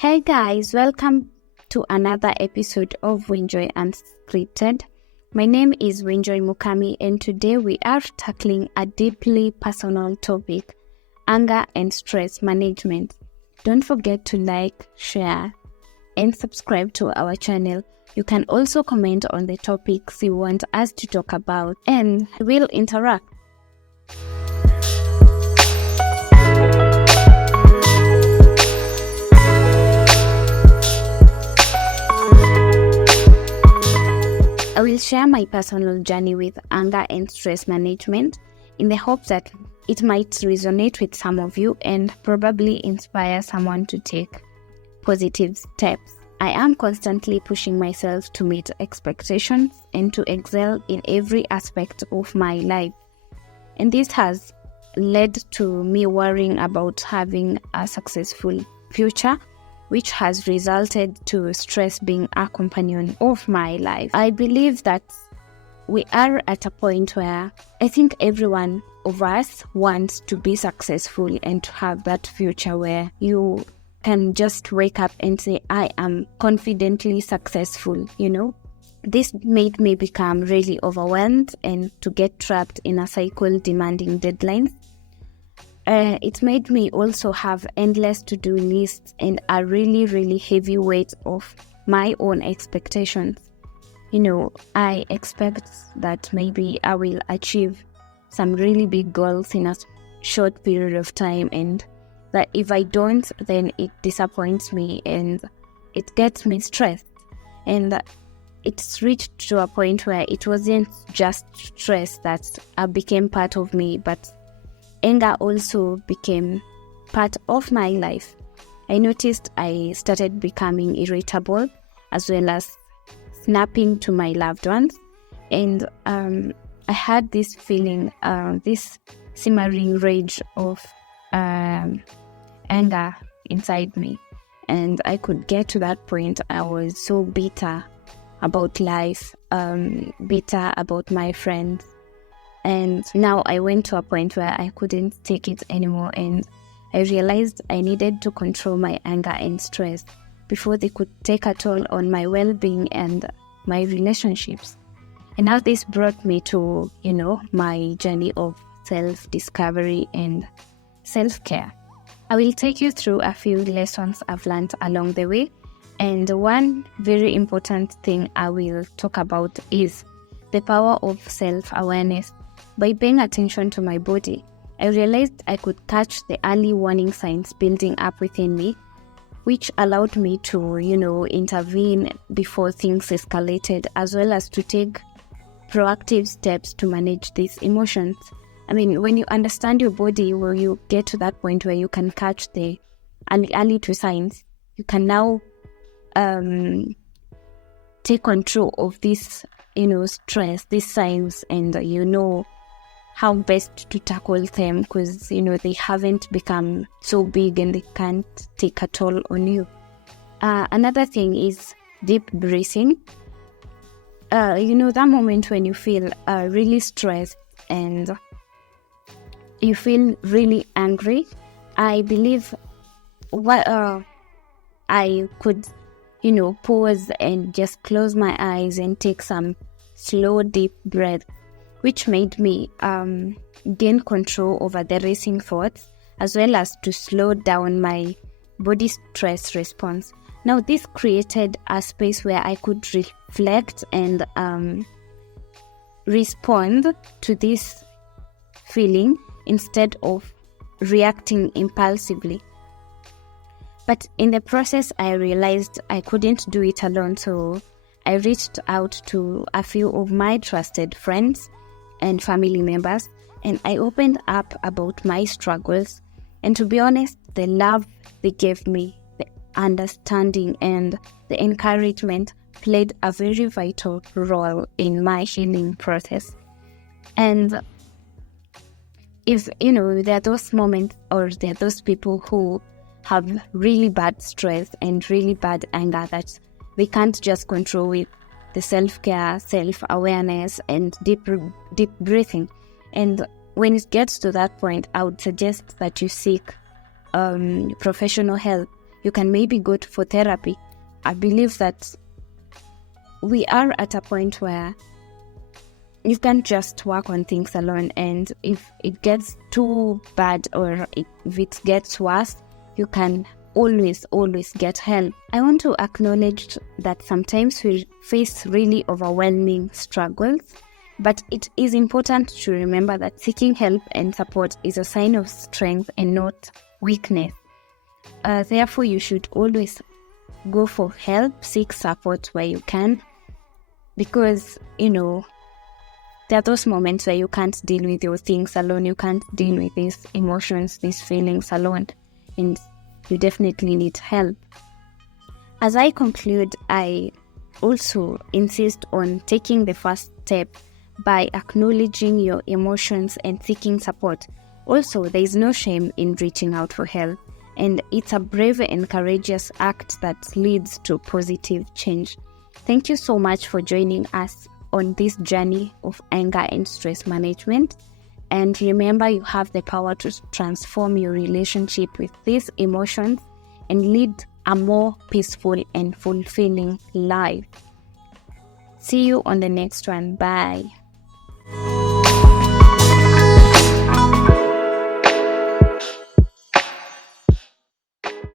Hey guys, welcome to another episode of Winjoy Unscripted. My name is Winjoy Mukami, and today we are tackling a deeply personal topic, anger and stress management. Don't forget to like, share, and subscribe to our channel. You can also comment on the topics you want us to talk about, and we'll interact. I will share my personal journey with anger and stress management in the hope that it might resonate with some of you and probably inspire someone to take positive steps. I am constantly pushing myself to meet expectations and to excel in every aspect of my life. And this has led to me worrying about having a successful future, which has resulted to stress being a companion of my life. I believe that we are at a point where I think everyone of us wants to be successful and to have that future where you can just wake up and say, I am confidently successful, This made me become really overwhelmed and to get trapped in a cycle demanding deadlines. It made me also have endless to-do lists and a really, really heavy weight of my own expectations. I expect that maybe I will achieve some really big goals in a short period of time, and that if I don't, then it disappoints me and it gets me stressed. And it's reached to a point where it wasn't just stress that became part of me, but anger also became part of my life. I noticed I started becoming irritable as well as snapping to my loved ones. And I had this feeling, this simmering rage of anger inside me. And I could get to that point. I was so bitter about life, bitter about my friends. And now I went to a point where I couldn't take it anymore, and I realized I needed to control my anger and stress before they could take a toll on my well-being and my relationships. And now this brought me to, my journey of self-discovery and self-care. I will take you through a few lessons I've learned along the way, and one very important thing I will talk about is the power of self-awareness. By paying attention to my body, I realized I could catch the early warning signs building up within me, which allowed me to, intervene before things escalated, as well as to take proactive steps to manage these emotions. I mean, when you understand your body, where you get to that point where you can catch the early two signs, you can now take control of this stress, these signs, and how best to tackle them, because they haven't become so big and they can't take a toll on you. Another thing is deep breathing. That moment when you feel really stressed and you feel really angry. I believe I could pause and just close my eyes and take some slow, deep breath, which made me gain control over the racing thoughts, as well as to slow down my body stress response. Now, this created a space where I could reflect and respond to this feeling instead of reacting impulsively. But in the process, I realized I couldn't do it alone, so I reached out to a few of my trusted friends and family members, and I opened up about my struggles. And to be honest, the love they gave me, the understanding and the encouragement played a very vital role in my healing process. And if, there are those moments or there are those people who have really bad stress and really bad anger that they can't just control with the self-care, self-awareness, and deep breathing. And when it gets to that point, I would suggest that you seek professional help you can maybe go for therapy. I believe that we are at a point where you can't just work on things alone, and if it gets too bad or if it gets worse, you can always get help. I want to acknowledge that sometimes we face really overwhelming struggles, but it is important to remember that seeking help and support is a sign of strength and not weakness. Therefore, you should always go for help, seek support where you can, because, there are those moments where you can't deal with your things alone, you can't deal with these emotions, these feelings alone, and you definitely need help. As I conclude, I also insist on taking the first step by acknowledging your emotions and seeking support. Also, there is no shame in reaching out for help, and it's a brave and courageous act that leads to positive change. Thank you so much for joining us on this journey of anger and stress management. And remember, you have the power to transform your relationship with these emotions and lead a more peaceful and fulfilling life. See you on the next one. Bye.